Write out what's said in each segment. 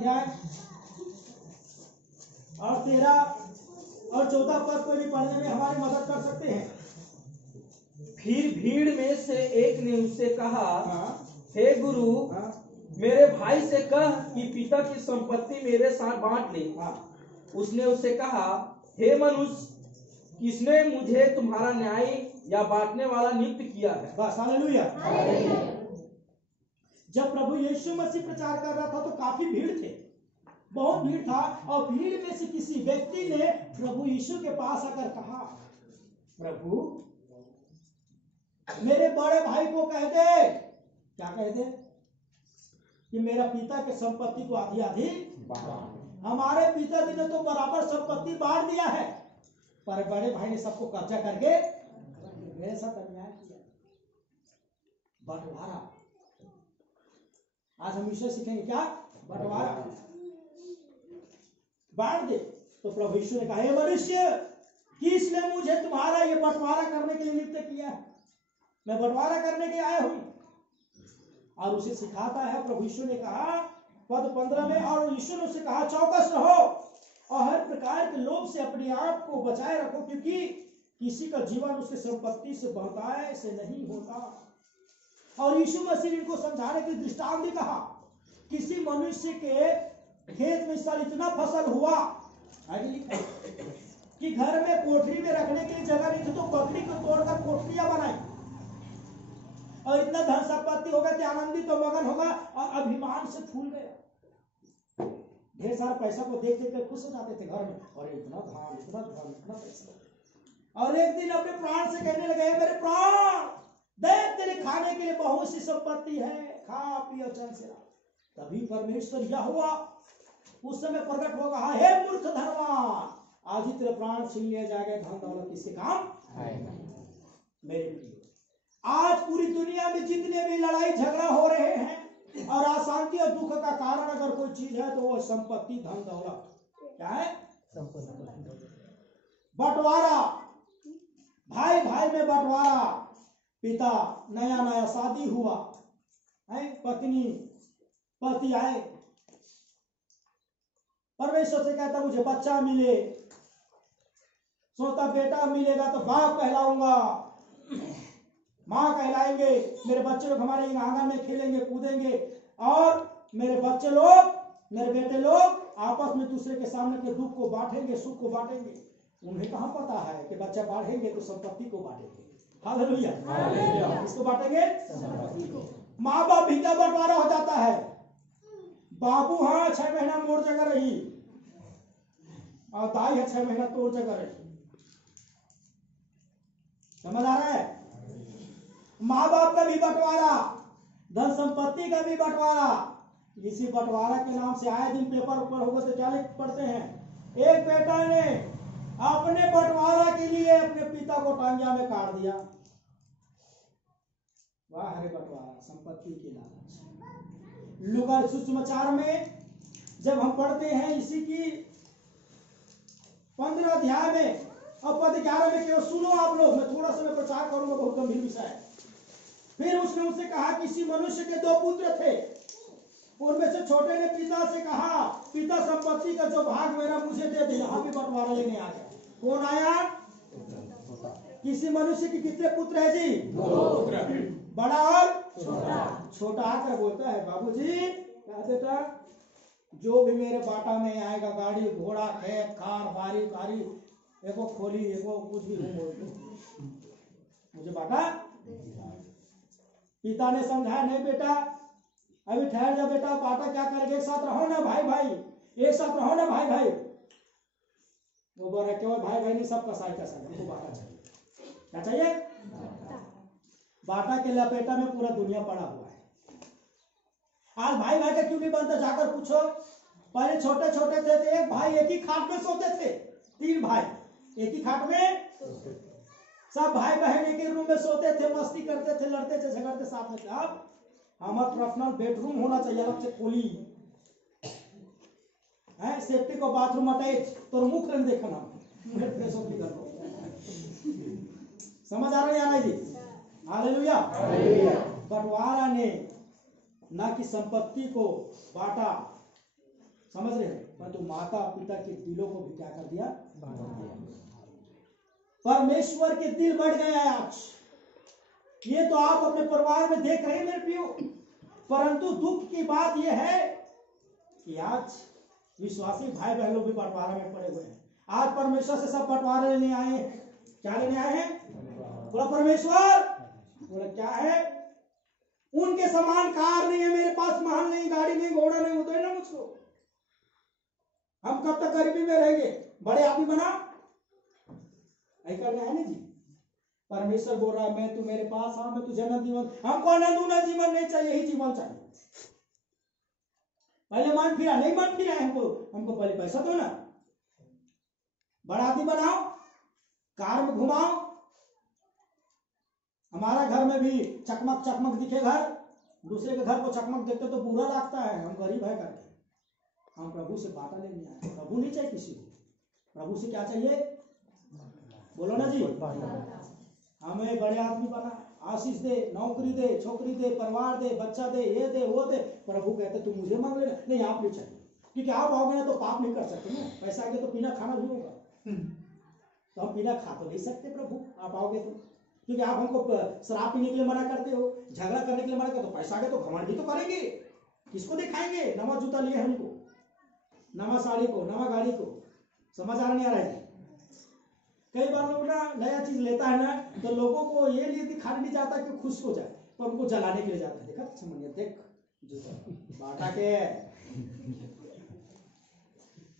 अध्याय और 13 और 14 पद को भी पढ़ने में हमारी मदद कर सकते हैं। फिर भीड़ में से एक ने उससे कहा, हाँ, हे गुरु, हाँ, मेरे भाई से कह कि पिता की संपत्ति मेरे साथ बांट ले। हाँ। उसने उससे कहा, हे मनुष्य, किसने मुझे तुम्हारा न्याय या बांटने वाला नियुक्त किया है? बस हालेलुया। जब प्रभु यीशु मसीह प्रचार कर रहा था तो काफी भीड़ थे, बहुत भीड़ था, और भीड़ में से किसी व्यक्ति ने प्रभु यीशु के पास आकर कहा, प्रभु मेरे बड़े भाई को कह दे, क्या कह दे, कि मेरा पिता के संपत्ति को आधी आधी हमारे पिताजी ने तो बराबर संपत्ति बांट दिया है, पर बड़े भाई ने सबको कब्जा करके मेरे साथ अन्याय किया। बंटवारा, आज हम विषय सीखेंगे क्या? बंटवारा, बांट दे। तो प्रभु यीशु ने कहा, हे मनुष्य, किसने मुझे तुम्हारा ये बंटवारा करने के लिए नियुक्त किया है? मैं बंटवारा करने के आया हूं। और उसे सिखाता है। प्रभु यीशु ने कहा पद 15 में, और यीशु ने उसे कहा, चौकस रहो और हर प्रकार के लोभ से अपने आप को बचाए रखो, क्योंकि किसी का जीवन उसकी संपत्ति से बढ़ता है, ऐसे नहीं होता। और यीशु मसीह ने इनको समझाने के दृष्टांत भी कहा, किसी मनुष्य के खेत में इस साल इतना फसल हुआ कि घर में कोठरी में रखने के लिए जगह नहीं थी, तो बकरी को तोड़कर कोठरियां बनाई, और इतना धन संपत्ति होगा कि आनंदित तो मगन होगा और अभिमान से फूल गया। ढेर सारा पैसा को देख देख कर खुश हो जाते थे घर में, और इतना धन, इतना धन, इतना पैसा। और एक दिन अपने प्राण से कहने लगे, मेरे प्राण देख, तेरे खाने के लिए बहुत सी संपत्ति है, खा पियो चैन से। तभी परमेश्वर यहोवा उस समय प्रकट होगा, हे मूर्ख धनवान, आज ही तेरे प्राण छीन लिया जाएगा, धन दौलत किसके काम आएगा? मेरे प्रिय, आज पूरी दुनिया में जितने भी लड़ाई झगड़ा हो रहे हैं और अशांति और दुख का कारण अगर कोई चीज है तो वो संपत्ति, धन दौलत। क्या है? बंटवारा, भाई भाई में बंटवारा। पिता, नया नया शादी हुआ है, पत्नी पति आए, परमेश्वर से कहता मुझे बच्चा मिले, सोचता बेटा मिलेगा तो बाप कहलाऊंगा, माँ कहलाएंगे, मेरे बच्चे लोग हमारे आंगन में खेलेंगे कूदेंगे, और मेरे बच्चे लोग, मेरे बेटे लोग आपस में दूसरे के सामने के दुख को बांटेंगे, सुख को बांटेंगे। उन्हें कहाँ पता है कि बच्चा बांटेंगे तो संपत्ति को बांटेंगे। हालेलुया, किसको बांटेंगे? संपत्ति को। माँ बाप भी क्या बंटवारा हो जाता है। बाबू हाँ 6 महीना मोड़ जगह रही, और दाई है 6 महीना तोड़ जगह रही। समझ आ रहा है? माँ बाप का भी बंटवारा, धन संपत्ति का भी बंटवारा। इसी बंटवारा के नाम से आए दिन पेपर ऊपर होगा तो क्या लिख पढ़ते हैं, एक बेटा ने अपने बंटवारा के लिए अपने पिता को टांगिया में काट दिया। वाह हरे बंटवारा, संपत्ति के लालच। लूका सुसमाचार में जब हम पढ़ते हैं इसी की 15 अध्याय में और पद 11 में, केवल सुनो आप लोग, मैं थोड़ा सा प्रचार करूंगा, बहुत गंभीर विषय है। फिर उसने उससे कहा, किसी मनुष्य के 2 पुत्र थे, उनमें से छोटे ने पिता से कहा, पिता संपत्ति का जो भाग मेरा मुझे दे दे। यहाँ भी बंटवारा लेने आ गया। कौन आया? किसी मनुष्य के कितने पुत्र है जी? 2 पुत्र, बड़ा और छोटा। छोटा आकर बोलता है, बाबूजी क्या बेटा, जो भी मेरे बाटा में आएगा, गाड़ी घोड़ा खेत कार बारी कारी, एको खोली एको कुछ भी मुझे बाटा। पिता ने समझाया, नहीं बेटा अभी ठहर जा बेटा, बाटा क्या करेंगे, एक साथ रहो ना भाई भाई, एक साथ रहो ना भाई भाई। वो बोल रहा केवल भाई भाई नहीं, सब कसाई का साथ, हमको बाटा चाहिए। क्या चाहिए? बाटा के लपेटा में पूरा दुनिया पड़ा हुआ है। आज भाई भाई का क्यों नहीं बनता, जाकर पूछो। पहले छोटे छोटे थे तो एक भाई एक ही खाट में सोते थे, 3 भाई एक ही खाट में, सब भाई बहन एक ही रूम में सोते थे, मस्ती करते थे, लड़ते थे, झगड़ते साथ में थे। अब हमारा पर्सनल बेडरूम होना चाहिए, अलग से खोली है, सेफ्टी को बाथरूम अटैच, तो मुख रंग देखना फ्रेश होकर निकल। समझ आ रहा नहीं आ रहा जी? हालेलुया। बंटवारा ने ना कि संपत्ति को बांटा, समझ रहे हैं? परंतु माता पिता के दिलों को भी क्या कर दिया? परमेश्वर के दिल बढ़ गए आज। ये तो आप अपने परिवार में देख रहे हैं मेरे प्रियो। परंतु दुख की बात यह है कि आज विश्वासी भाई बहन लोग भी बंटवारा में पड़े हुए हैं। आज परमेश्वर से सब बंटवारा लेने आए हैं। क्या लेने आए हैं? बोला परमेश्वर, बोला क्या है? उनके समान कार नहीं है मेरे पास, महल नहीं, गाड़ी नहीं, घोड़ा नहीं, वो तो ना मुझको। हम कब तक गरीबी में रहेंगे? बड़े आदमी बना ऐसा है ना जी। परमेश्वर बोल रहा है मैं तू मेरे पास आ, मैं तुझे अनंत जीवन, हमको अनंत जीवन नहीं चाहिए, यही जीवन चाहिए। पहले मन फिरा नहीं, मन फिरा हमको पहले पैसा दो ना, बड़ा आदमी बनाओ, कार में घुमाओ। हमारा घर में भी चकमक चकमक दिखे घर, दूसरे के घर को चकमक देखते तो बुरा लगता है। हम गरीब है करके। हम प्रभु से बाटा लेने आए। प्रभु नहीं चाहिए किसी को, प्रभु से क्या चाहिए? बोलो ना जी। हमें बड़े आदमी बना, आशीष दे, नौकरी दे, छोकरी दे, परिवार दे, बच्चा दे, ये दे, वो दे। प्रभु कहते तू मुझे मांग लेना, नहीं आप नहीं चाहिए, क्योंकि आप आओगे ना तो पाप नहीं कर सकते ना। पैसा आगे तो पीना खाना भी होगा, तो हम पीना खा तो नहीं सकते प्रभु, आप आओगे तो। क्योंकि आप हमको शराब पीने के लिए मना करते हो, झगड़ा करने के लिए मना करते हो, तो पैसा आगे तो घमंड भी तो करेंगे। किसको दिखाएंगे? नवा जूता लिए हमको, नवा साड़ी को, नवा गाड़ी को। समझ आ नहीं आ रहा है? कई बार लोग ना नया चीज लेता है ना तो लोगों को ये लिए दिखाने नहीं जाता कि खुश हो जाए, पर उनको जलाने के लिए जाता है। देखा समझिए, देख जूता बाटा के।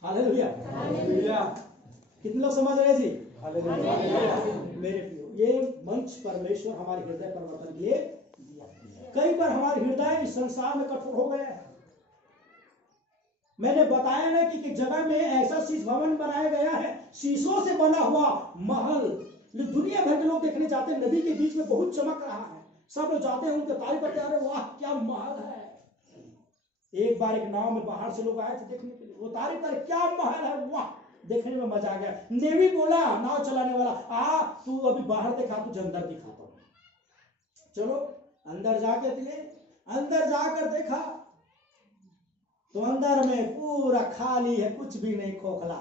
हालेलुया। कितने लोग समझ रहे जी? मेरे प्रियो, ये मंच परमेश्वर हमारे हृदय परिवर्तन के लिए दिया। कई बार हमारे हृदय इस संसार में कठोर हो गए हैं। मैंने बताया ना कि जगह में ऐसा शीश भवन बनाया गया है, शीशों से बना हुआ महल। दुनिया भर के लोग देखने जाते हैं, नदी के बीच में बहुत चमक रहा है, सब लोग जाते हैं, उनके तारीफ करते हैं, वाह क्या महल है। एक बार एक नाव में बाहर से लोग आए थे देखने के लिए, वो तारीफ करे क्या महल है, वाह देखने में मजा आ गया। नेवी बोला, नाव चलाने वाला, आ तू अभी बाहर देखा, तुझे अंदर दिखाता हूं। चलो अंदर जाके दिए, अंदर जाकर देखा तो अंदर में पूरा खाली है, कुछ भी नहीं, खोखला,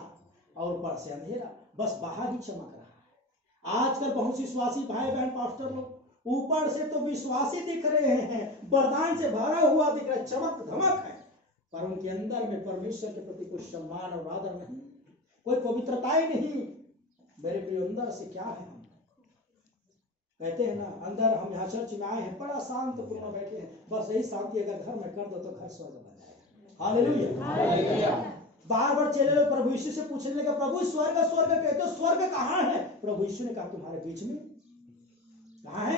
और ऊपर से अंधेरा, बस बाहर ही चमक रहा है। आजकल बहुत सी विश्वासी भाई बहन पास्टर लोग ऊपर से तो विश्वासी दिख रहे हैं, वरदान से भरा हुआ दिख रहा है, चमक धमक है, पर उनके अंदर में परमेश्वर के प्रति कोई सम्मान और आदर नहीं, कोई पवित्रता ही नहीं। मेरे प्रिय, अंदर से क्या है? हम कहते हैं ना, अंदर हम यहाँ चर्च में आए हैं, बड़ा शांत पूर्ण बैठे हैं, बस यही शांति अगर घर में कर दो तो घर स्वर्ग बन जाएगा। हालेलुया। बार बार चले लोग प्रभु यीशु से पूछने लगे, प्रभु स्वर्ग स्वर्ग कहते हो, स्वर्ग कहाँ है? प्रभु यीशु ने कहा तुम्हारे बीच में। कहाँ है?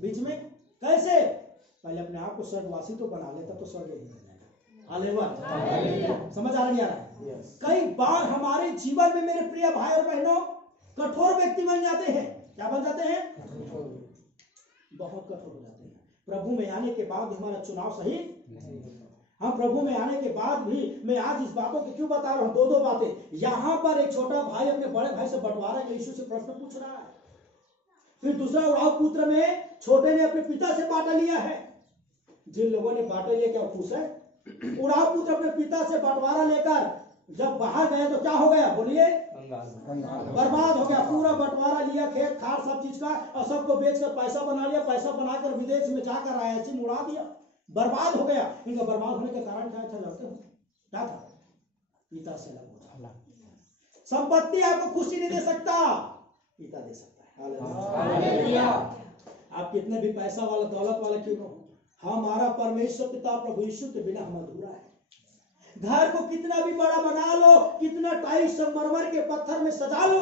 बीच में। कैसे? पहले अपने आप को स्वर्गवासी तो बना लेता तो स्वर्ग ही बन जाएगा। हालेलुया। समझ आ रहा है? कई बार हमारे जीवन में मेरे प्रिय भाई और बहनों कठोर व्यक्ति बन जाते हैं। क्या बन जाते हैं? बहुत कठोर हो जाते हैं। प्रभु में आने के बाद हमारा चुनाव सही नहीं। हम प्रभु में आने के बाद भी, मैं आज इस बातों की क्यों बता रहा हूं, दो बातें। यहां पर एक छोटा भाई अपने बड़े भाई से बंटवारा के यीशु से प्रश्न पूछ रहा है, फिर दूसरा उड़ाव पुत्र में छोटे ने अपने पिता से बांटा लिया है। जिन लोगों ने बांटा लिया क्या खुश है? उड़ाव पुत्र अपने पिता से बंटवारा लेकर जब बाहर गया तो क्या हो गया? बोलिए, बर्बाद हो गया। पूरा बंटवारा लिया, खेत खार सब चीज का, और सबको बेचकर पैसा बना लिया, पैसा बनाकर विदेश में जाकर आया, उड़ा दिया, बर्बाद हो गया। इनका बर्बाद होने का कारण क्या था जानते हो? क्या था? पिता से अलग होना। संपत्ति आपको खुशी नहीं दे सकता, पिता दे सकता है। हालेलुया। आप कितने भी पैसा वाला दौलत वाला क्यों न हो, हमारा परमेश्वर पिता प्रभु यीशु के बिना हम अधूरा है। घर को कितना भी बड़ा बना लो, कितना टाइल्स संगमरमर के पत्थर में सजा लो,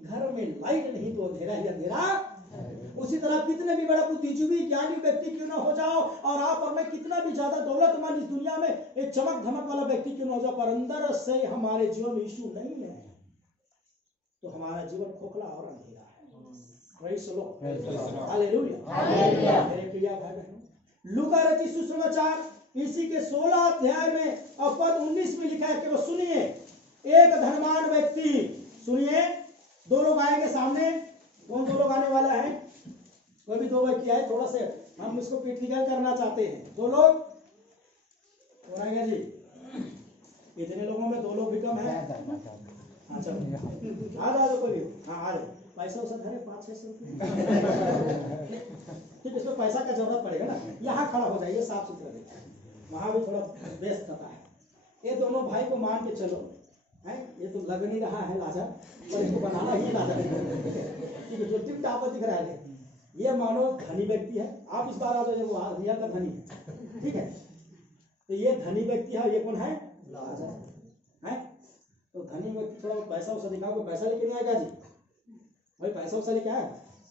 घर में लाइट नहीं तो अंधेरा ही अंधेरा। उसी तरह कितने भी बड़ा बुद्धिजीवी ज्ञानी व्यक्ति क्यों ना हो जाओ, और आप और मैं कितना भी ज्यादा दौलतमंद इस दुनिया में एक चमक धमक वाला व्यक्ति क्यों ना हो जाओ, पर अंदर से हमारे जीवन में यीशु नहीं है तो हमारा जीवन खोखला और अंधेरा है। Praise the Lord. हालेलुया। मेरे प्रिय भाई बहनों, लूका रचित सुसमाचार इसी के 16 अध्याय में और पद 19 में लिखा है कि वो सुनिए, एक धनवान व्यक्ति, सुनिए, दो लोग आएंगे सामने। कौन दो लोग आने वाला है? कोई भी दो व्यक्ति आए, थोड़ा से हम इसको प्रैक्टिकल करना चाहते हैं। दो लोग कौन आएगा जी? इतने लोगों में 2 लोग भी कम है। हाँ चलो आ जाओ कोई भी। हाँ आ जाओ। पैसा उसा धरे 500-600 रुपये। ठीक, इसमें पैसा का जरूरत पड़ेगा ना। यहाँ खड़ा हो जाइए, साफ सुथरा देखिए, वहाँ भी थोड़ा व्यस्त करता है। ये दोनों भाई को मान के चलो है, ये तो लग नहीं रहा है लाजा, पर इसको बनाना ही लाजा। ठीक है, जो टिप टाप दिख रहा है ये मानो धनी व्यक्ति है। आप इस बार आ जाओ, वो रिया का धनी है। ठीक है, तो ये धनी व्यक्ति है, ये कौन है? लाजा है। तो धनी व्यक्ति थोड़ा पैसा उसा दिखाओ, पैसा लेके नहीं आएगा जी भाई, पैसा उसा लेके आए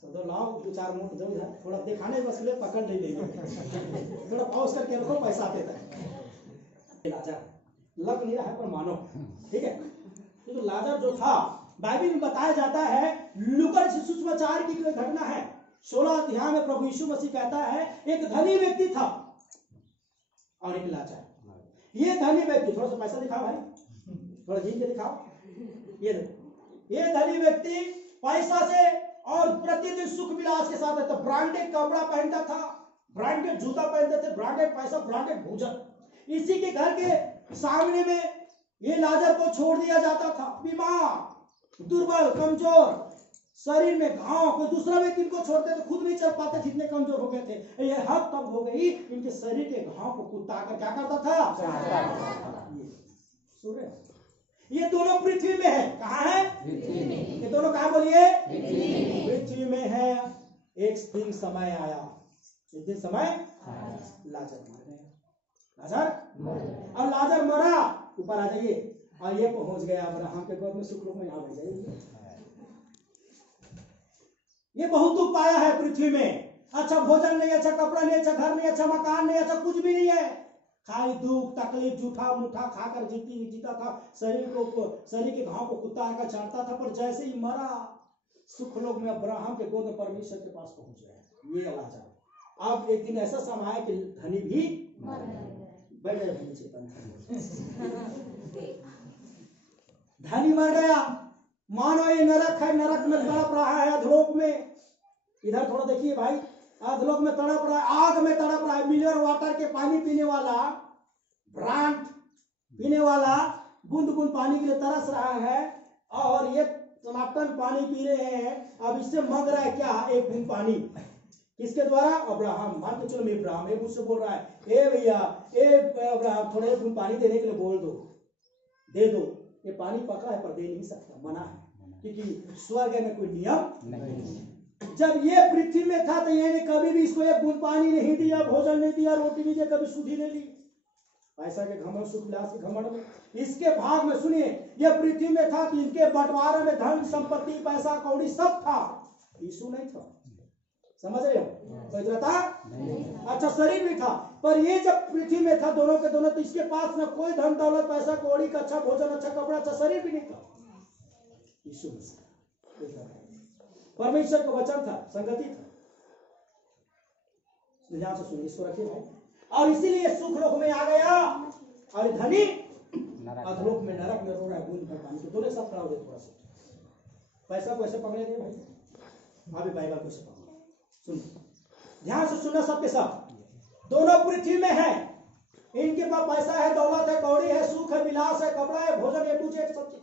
तो लाओ 2-4 नोट दो इधर, थोड़ा दिखाने बस ले पकड़ ले लेंगे। थोड़ा पॉज करके रखो, पैसा आते तक। लाजा लग नहीं रहा है पर मानो। ठीक है, तो लाजर जो था, बाइबल में बताया जाता है, लूका सुसमाचार की कोई घटना है 16 अध्याय में प्रभु यीशु मसीह कहता है एक धनी व्यक्ति था और एक लाचार। ये धनी व्यक्ति, थोड़ा सा पैसा दिखाओ भाई, थोड़ा जीत के दिखाओ। ये धनी व्यक्ति पैसा से और प्रतिदिन सुख विलास के साथ रहता, ब्रांडेड कपड़ा पहनता था, ब्रांडेड जूता पहनते थे, ब्रांडेड पैसा, ब्रांडेड भोजन। इसी के घर के सामने में ये लाजर को छोड़ दिया जाता था, बीमार, दुर्बल, कमजोर, शरीर में घाव। कोई दूसरा व्यक्ति इनको छोड़ते तो खुद नहीं चल पाते, जितने कमजोर हो गए थे। ये हद तक हो गई, इनके शरीर के घाव को कुत्ता कर क्या करता था? ये दोनों पृथ्वी में है। कहाँ है? ये दोनों कहाँ बोलिए? पृथ्वी में है। एक दिन समय आया, एक दिन समय लाजर मर गया। लाजर और लाजर मरा, ऊपर आ जाइए, और ये पहुंच गया अब्राहम के गोद में, सुखलोक में। यहाँ जाइए, ये बहुत दुख पाया है पृथ्वी में। अच्छा भोजन नहीं, अच्छा कपड़ा नहीं, अच्छा घर नहीं, अच्छा मकान नहीं, अच्छा कुछ भी नहीं है। खाली दुख तकलीफ, जूठा मुठा खाकर जीता था। शरीर के घाव को कुत्ता आकर चाटता था, पर जैसे ही मरा सुखलोक में अब्राहम के गोद में परमेश्वर के पास पहुंच गया। ये लाजर। अब एक दिन ऐसा समय आया कि धनी भी बड़े धनी मर गया। मानो ये नरक है, नरक में तड़प रहा है, अधलोक में। इधर थोड़ा देखिए भाई, अधलोक में तड़प रहा है, आग में तड़प रहा है। मिनरल वाटर के पानी पीने वाला, ब्रांड पीने वाला, बूंद बूंद पानी के लिए तरस रहा है, और ये टनाटन पानी पी रहे हैं। अब इससे मांग रहा है क्या? एक बूंद पानी। किसके द्वारा? अब्राहम। मान के चलो मैं अब्राहम, ये मुझसे बोल रहा है, ए भैया, ए अब्राहम, थोड़े एक बूंद पानी देने के लिए बोल दो, दे दो। ये पानी पका है पर दे नहीं सकता, मना है, क्योंकि स्वर्ग में कोई नियम नहीं। जब ये पृथ्वी में था तो ये कभी भी इसको एक बूंद पानी नहीं दिया, भोजन नहीं दिया, रोटी नहीं दिया, कभी सुधी नहीं ली। पैसा के घमंड, सुख विलास के घमंड में, इसके भाग में सुनिए, ये पृथ्वी में था कि इनके बंटवारे में धन संपत्ति पैसा कौड़ी सब था, यीशु नहीं था। समझ रहे हो? कोई था? अच्छा शरीर भी था, पर ये जब पृथ्वी में था दोनों के दोनों, तो इसके पास न कोई धन दौलत पैसा कौड़ी का, अच्छा भोजन, अच्छा कपड़ा, अच्छा शरीर भी नहीं था। यीशु परमेश्वर का वचन था, संगति था। ध्यान से सुनिए, इसको रखिए भाई। और इसीलिए सुख लोक में आ गया, और धनी अधलोक में, नरक में रो रहा है बूंद भर पानी के। दोनों साथ खड़ा हो गए। थोड़ा सा पैसा को ऐसे पकड़ेंगे भाई, अभी बाइबल को ऐसे पकड़ो, सुन ध्यान से सुनना सबके सब। दोनों पृथ्वी में है, इनके पास पैसा है, दौलत है, कौड़ी है, सुख है, विलास है, कपड़ा है, भोजन, ए टू जेड सब चीज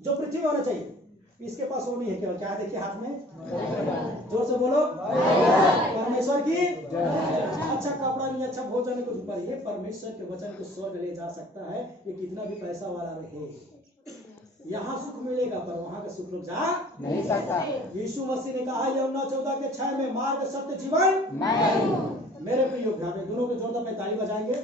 जो पृथ्वी में होना चाहिए। इसके पास वो नहीं है। केवल क्या देखिए हाथ में, जोर से बोलो, परमेश्वर की। अच्छा कपड़ा नहीं, अच्छा भोजन नहीं, कुछ ऊपर। ये परमेश्वर के वचन को स्वर्ग ले जा सकता है, ये कितना भी पैसा वाला रहे। यहाँ सुख मिलेगा पर वहां का सुख लोग जा नहीं सकता। यीशु मसीह ने कहा यूहन्ना 14:6 में, मार्ग सत्य जीवन मेरे प्रियो, दोनों के जोरदार में ताली बजाएंगे।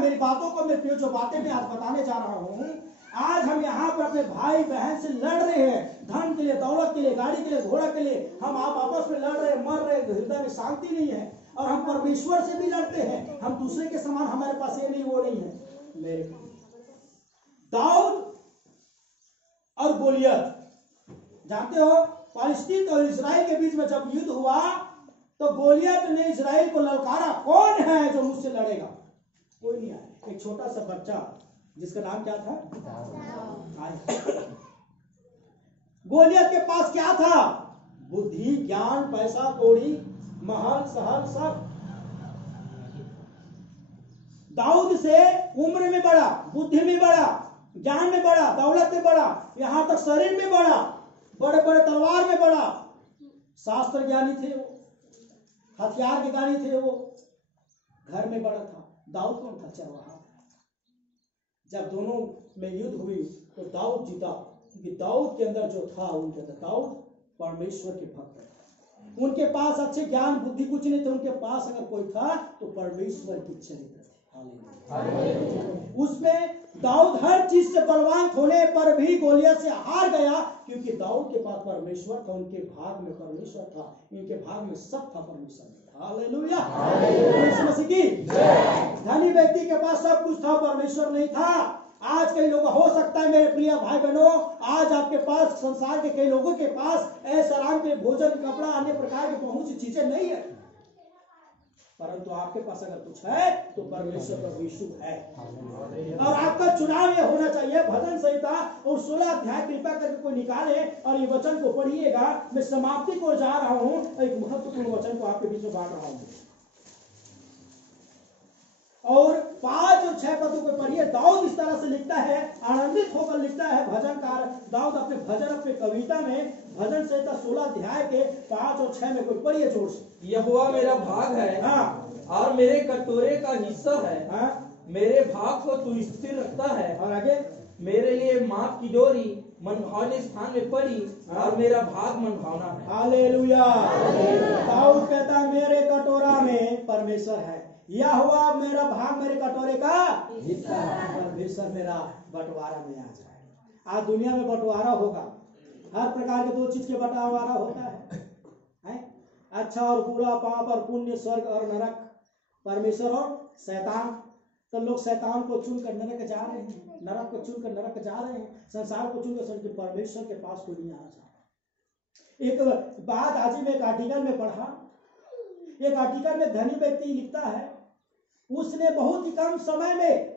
मेरी बातों को मेरे प्रियो, जो बातें मैं आज बताने जा रहा हूँ, आज हम यहाँ पर अपने भाई बहन से लड़ रहे हैं, धन के लिए, दौलत के लिए, गाड़ी के लिए, घोड़ा के लिए। हम आप आपस में लड़ रहे, मर रहे, हृदय में शांति नहीं है। और हम परमेश्वर से भी लड़ते हैं। हम दूसरे के समान, हमारे पास ये नहीं वो नहीं है। मेरे दाऊद और गोलियत, जानते हो, फालिस्तीन और इजराइल के बीच में जब युद्ध हुआ तो गोलियत ने इजराइल को ललकारा, कौन है जो मुझसे लड़ेगा? कोई नहीं आया। एक छोटा सा बच्चा जिसका नाम क्या था? गोलियत के पास क्या था? बुद्धि, ज्ञान, पैसा, कौड़ी, महल, सहल, सब। दाऊद से उम्र में बड़ा, बुद्धि में बड़ा, ज्ञान में बड़ा, दौलत में बड़ा, यहां तक शरीर में बड़ा, बड़े बड़े तलवार में बड़ा, शास्त्र ज्ञानी थे वो, हथियार के ज्ञानी थे वो, घर में बड़ा था। दाऊद कौन था? चरवाहा। जब दोनों में युद्ध हुई तो दाऊद जीता, क्योंकि दाऊद के अंदर जो था, उनके अंदर दाऊद परमेश्वर के भक्त थे। उनके पास अच्छे ज्ञान बुद्धि कुछ नहीं थे, उनके पास अगर कोई था तो परमेश्वर की चरित्र थी। उसमें दाऊद हर चीज से बलवान होने पर भी गोलियत से हार गया, क्योंकि दाऊद के पास परमेश्वर था, उनके भाग में परमेश्वर था, इनके भाग में सब था परमेश्वर में। हालेलुया, यीशु मसीह की जय। धनी व्यक्ति के पास सब कुछ था, परमेश्वर नहीं था। आज कई लोग, हो सकता है मेरे प्रिय भाई बहनों, आज आपके पास, संसार के कई लोगों के पास ऐसा आराम के भोजन, कपड़ा, अन्य प्रकार की बहुत सी चीजें नहीं है, परंतु आपके पास अगर कुछ है तो परमेश्वर प्रभु यीशु है। और आपका चुनाव यह होना चाहिए। भजन संहिता और 16 अध्याय कृपा करके कोई निकाले और ये वचन को पढ़िएगा। मैं समाप्ति को जा रहा हूं, एक महत्वपूर्ण वचन को आपके बीच में बांट रहा हूं, और 5 और 6 पदों को पढ़िए। दाऊद इस तरह से लिखता है, आनंदित होकर लिखता है भजनकार दाऊद अपने भजन, अपने कविता में, भजन संहिता 16 अध्याय के 5 और 6 में कोई पढ़िए जोर से। यहोवा मेरा भाग है, हाँ, और मेरे कटोरे का हिस्सा है, हाँ, मेरे भाग को तू स्थिर रखता है, और आगे, मेरे लिए माप की डोरी मनभावने स्थान में पड़ी, और मेरा भाग मनभावना है। हालेलुया। दाऊद कहता है मेरे कटोरा में परमेश्वर है, यहोवा मेरा भाग, मेरे कटोरे का हिस्सा है। परमेश्वर मेरा बंटवारा में आ जाए। आज दुनिया में बंटवारा होगा, हर प्रकार के 2 चीज के बंटवारा होता है? अच्छा और बुरा, पाप और पुण्य, स्वर्ग और नरक, परमेश्वर और शैतान। तो लोग शैतान को चुनकर नरक जा रहे हैं, नरक को चुनकर नरक जा रहे हैं, संसार को चुनकर परमेश्वर के पास कोई नहीं आना चाहता। एक बात आज ही मैं एक आर्टिकल में पढ़ा, एक आर्टिकल में धनी व्यक्ति लिखता है, उसने बहुत ही कम समय में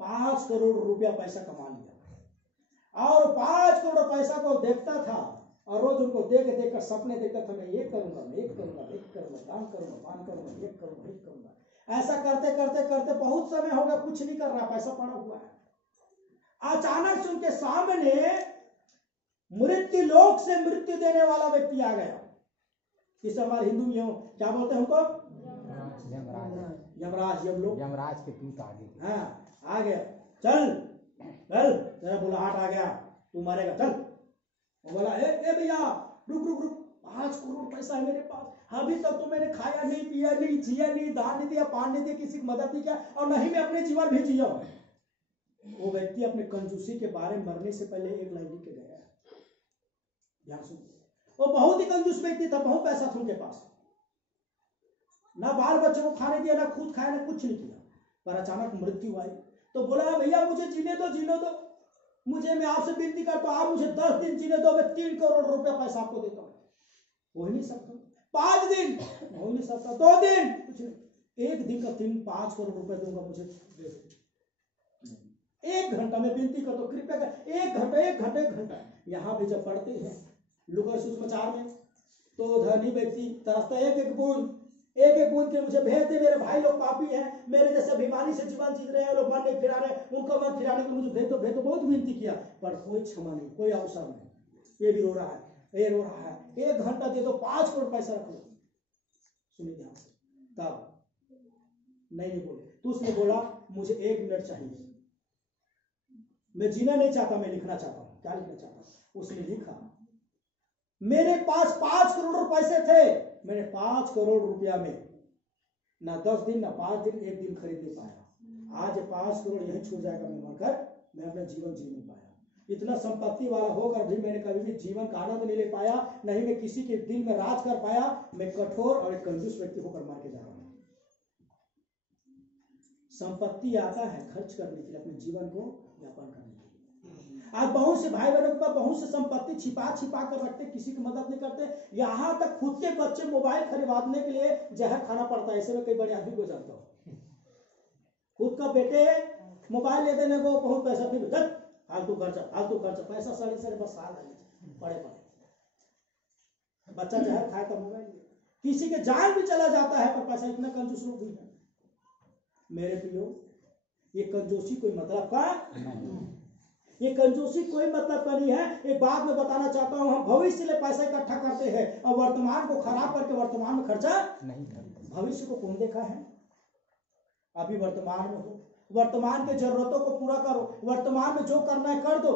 5 करोड़ रुपया पैसा कमा लिया, और 5 करोड़ पैसा को देखता था, और रोज उनको देख देख कर सपने देखता था, मैं ये करूंगा, मैं एक करूंगा, एक करूंगा, दान करूंगा, पान करूंगा, एक करूंगा, एक करूंगा। ऐसा करते करते करते बहुत समय हो गया, कुछ नहीं कर रहा, पैसा पड़ा हुआ है। अचानक से उनके सामने मृत्यु लोक से मृत्यु देने वाला व्यक्ति आ गया। इस हमारे हिंदू में क्या बोलते हैं उनको? यमराज, यमराज के दूत आ गए। हाँ, आ गया, चल चल, तेरा बुलाहट आ गया, तू मरेगा, चल। वो बोला, ए भैया, रुक रुक रुक, 5 करोड़ पैसा है मेरे पास, अभी तक तो मैंने खाया नहीं, पिया नहीं, जिया नहीं, दान नहीं दिया, पान नहीं दिया, किसी की मदद नहीं किया, और नहीं मैं अपने जीवन भी जिया हूं। वो व्यक्ति अपने कंजूसी के बारे में मरने से पहले एक लाइन लिख के गया। ध्यान सुन, वो बहुत ही कंजूस व्यक्ति था, बहुत पैसा था उनके पास, ना बाल बच्चों को खाने दिया, ना खुद खाया, ना कुछ नहीं किया, पर अचानक मृत्यु आई तो बोला, भैया मुझे जीने दो, जीने दो, मुझे, मैं आपसे विनती करता हूं, आप मुझे 10 दिन जीने दो, मैं 3 करोड़ रुपया पैसा आपको देता हूं। हो ही नहीं सकता। 5 दिन हो नहीं सकता, 2 दिन कुछ नहीं, 1 दिन का 5 करोड़ रुपया दूंगा, मुझे दे दो। 1 घंटा में विनती करता हूं, कृपया कर, 1 घंटा। यहां भी जब पढ़ते हैं लूका सुसमाचार में, तो धनी व्यक्ति तरसता, एक एक बूंद के मुझे भेज दे, मेरे भाई लोग पापी हैं, मेरे जैसे बीमारी से जीवन जी रहे हैं, लोग मन नहीं फिरा रहे, उनको मन फिराने को मुझे भेज दो, बहुत विनती किया, पर कोई क्षमा नहीं, कोई अवसर नहीं। ये भी रो रहा है, ये रो रहा है, 1 घंटा दे दो, 5 करोड़ पैसा रख लो। सुनिए ध्यान से, तब नहीं बोले तो उसने बोला, मुझे 1 मिनट चाहिए, मैं जीना नहीं चाहता, मैं लिखना चाहता हूं। क्या लिखना चाहता हूं? उसने लिखा, मेरे पास 5 करोड़ पैसे थे, मैंने 5 करोड़ रुपया में ना 10 दिन, ना 5 दिन, 1 दिन खरीद नहीं पाया। आज 5 करोड़ यही छूट जाएगा, मैं मरकर, मैं अपना जीवन जी नहीं पाया। इतना संपत्ति वाला होकर भी मैंने कभी भी जीवन का आनंद नहीं ले पाया, नहीं मैं किसी के दिल में राज कर पाया। मैं कठोर और एक कंजूस व्यक्ति होकर मार के जा रहा हूं। संपत्ति आता है खर्च करने के लिए, अपने जीवन को व्यापन करने के लिए। आज बहुत से भाई बहनों पर बहुत से संपत्ति छिपा कर रखते, किसी की मदद नहीं करते, यहाँ तक खुद के बच्चे मोबाइल खरीदने के लिए जहर खाना पड़ता है। ऐसे में कई बड़े आदमी को जानता हूं, खुद का बेटे मोबाइल ले देने को बहुत पैसा, फालतू खर्चा, पैसा साढ़े बस साल पड़े बच्चा जहर खाए तो मोबाइल, किसी के जान भी चला जाता है, पर पैसा इतना कंजूस लोग भी है। मेरे प्रियो, ये कंजूसी कोई मतलब का, ये कंजूसी कोई मतलब का नहीं है। एक बात मैं बताना चाहता हूं, हम भविष्य के लिए पैसा इकट्ठा करते हैं और वर्तमान को खराब करके वर्तमान में खर्चा नहीं करते। भविष्य को कौन देखा है? अभी वर्तमान में हो, वर्तमान के जरूरतों को पूरा करो, वर्तमान में जो करना है कर दो।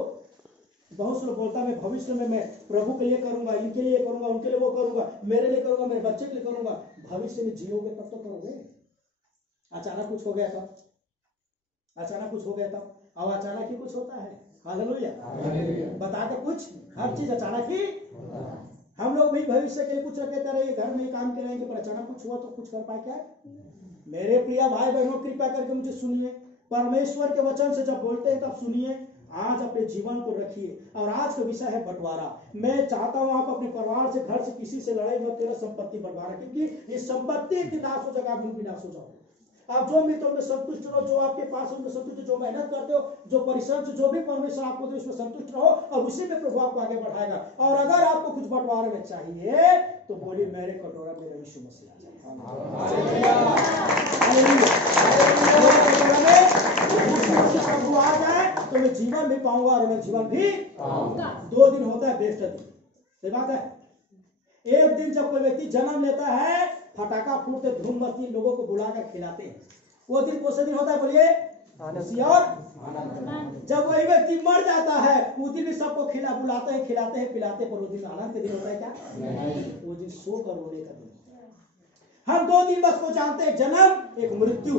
बहुत से लोग बोलता है मैं भविष्य में मैं प्रभु के लिए करूंगा, इनके लिए करूंगा, उनके लिए वो करूंगा, मेरे लिए करूंगा, मेरे बच्चे के लिए करूंगा। भविष्य में जियोगे तब तो करोगे। अचानक कुछ हो गया तब, अचानक कुछ हो गया तब, अब अचानक ही कुछ होता है। हालेलुया। बता के कुछ, हर चीज अचानक ही। हम लोग भी भविष्य के लिए कुछ कहते रहे, घर में काम करेंगे, पर अचानक कुछ हुआ तो कुछ कर पाए क्या? मेरे प्रिय भाई बहनों, कृपया करके मुझे सुनिए। परमेश्वर के वचन से जब बोलते हैं तब सुनिए। आज अपने जीवन को रखिए। और आज का विषय है बंटवारा। मैं चाहता हूं आप अपने परिवार से, घर से किसी से लड़ाई मत करो, संपत्ति बंटवारा, क्योंकि ये संपत्ति एक नाश हो जाएगा, आप भी नाश हो जाओगे। आप जो मित्रों में संतुष्ट रहो, जो आपके पास उनमें संतुष्ट, जो मेहनत करते हो, जो परिश्रम से जो भी परमेश्वर आपको दे उसमें संतुष्ट रहो, और उसी में प्रभु आपको आगे बढ़ाएगा। और अगर आपको कुछ बंटवारे में चाहिए तो बोलिए मेरे कटोरा मेरा यीशु मसीह आ जाए तो मैं जीवन भी पाऊंगा और मैं जीवन भी पाऊंगा। 2 दिन होता है बेस्ट दिन, सही बात है। एक दिन जब कोई व्यक्ति जन्म लेता है, फटाका फूटते, धूम मस्ती, लोगों को बुलाकर खिलाते हैं, वो दिन कौन सा दिन होता है? बोलिए खुशी और आनंद। जब वही व्यक्ति मर जाता है, उस दिन भी सबको बुलाते हैं, खिलाते हैं, पिलाते, पर वो दिन आनंद के दिन होता है क्या? वो दिन शोक और रोने का दिन। हम 2 दिन बस को जानते हैं, जन्म एक मृत्यु।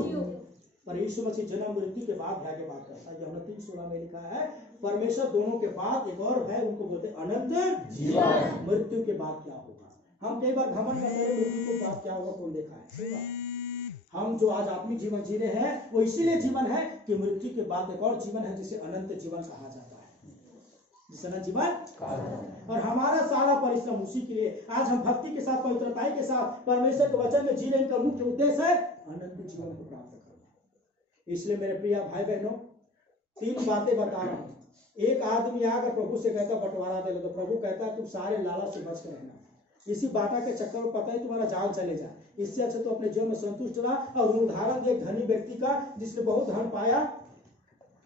पर यीशु मसीह जन्म मृत्यु के बाद आगे बात करता है। यूहन्ना 3:16 में लिखा है, परमेश्वर दोनों के बाद एक और है, उनको बोलते हैं अनंत जीवन। मृत्यु के बाद क्या होगा? हम कई बार घमंड करते हैं, मृत्यु के बाद क्या होगा कौन देखा है? हम जो आज आत्मिक जीवन जी रहे हैं वो इसीलिए जीवन है कि मृत्यु के बाद एक और जीवन है जिसे अनंत जीवन कहा जाता है, जिसे अनंत जीवन। और हमारा सारा परिश्रम उसी के लिए। आज हम भक्ति के साथ, पवित्रताई के साथ परमेश्वर के वचन में जी रहे, इनका मुख्य उद्देश्य है अनंत जीवन को प्राप्त करना। इसलिए मेरे प्रिय भाई बहनों, 3 बातें बता रहा हूं। एक आदमी आकर प्रभु से कहता बंटवारा दे लो, तो प्रभु कहता है तुम सारे लालच से बच कर रहना, इसी बाटा के चक्कर में पता ही तुम्हारा जान चले जाए। इससे अच्छा तो अपने जीवन में संतुष्ट रहा। और उदाहरण दिए धनी व्यक्ति का, जिसने बहुत धन पाया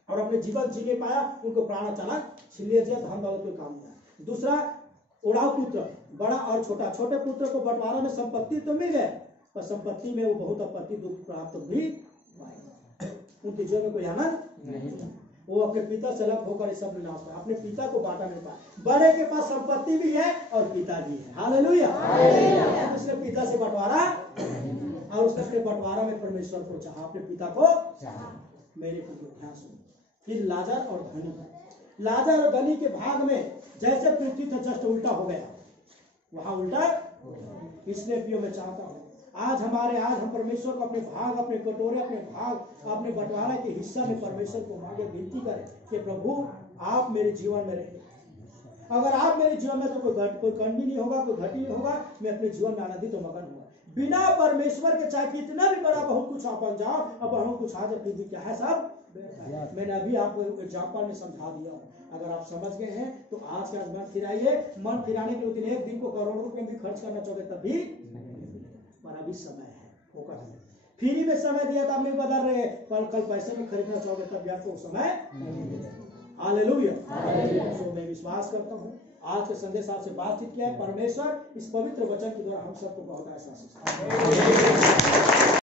और अपने जीवन जी नहीं पाया, उनको प्राण अचानक छीन लिया गया, धन दौलत कोई काम नहीं। दूसरा उड़ाव पुत्र, बड़ा और छोटा। छोटे पुत्र को बंटवारा में संपत्ति तो मिल गए, पर संपत्ति में वो बहुत आपत्ति दुख प्राप्त भी पाए, उनके जीवन में कोई आनंद नहीं। वो अपने पिता से अलग होकर सब विनाश पाया, अपने पिता को बांटा नहीं पाया। बड़े के पास संपत्ति भी है और पिता भी है। हालेलुया। उसने पिता से बंटवारा और उसने अपने बंटवारा में परमेश्वर को चाहा, अपने पिता को चाहा। मेरे को ध्यान सुनो। फिर लाजर और धनी, लाजर और धनी के भाग में जैसे पृथ्वी था जस्ट उल्टा हो गया, वहां उल्टा। इसलिए प्रियो मैं चाहता हूं आज हम परमेश्वर को अपने भाग, अपने कटोरे, अपने भाग, अपने बंटवारा के हिस्सा में परमेश्वर को मांगे, विनती करें कि प्रभु आप मेरे जीवन में रहे। अगर आप मेरे जीवन में तो कोई कमी नहीं होगा, कोई घटी नहीं होगा, मैं अपने जीवन में आनंदित तो मगन होगा। बिना परमेश्वर के चाहे कितना भी बड़ा बहुत कुछ आप बन जाओ, अब बहुत कुछ आ जाए, फिर भी क्या है सब। मैंने अभी आपको एग्जाम्पल में समझा दिया हूँ। अगर आप समझ गए हैं तो आज के मन फिराइए। मन फिराने के लिए एक दिन को करोड़ों रुपए भी खर्च करना चाहोगे तभी, पर अभी समय है, फोकस है। फ्री में समय दिया था, आप नहीं बदल रहे, कल पैसे में खरीदना चाहोगे तब भी आपको समय। हालेलुया। सो मैं विश्वास करता हूँ आज के संदेश आपसे बातचीत किया है। परमेश्वर इस पवित्र वचन के द्वारा हम सबको बहुत आशीष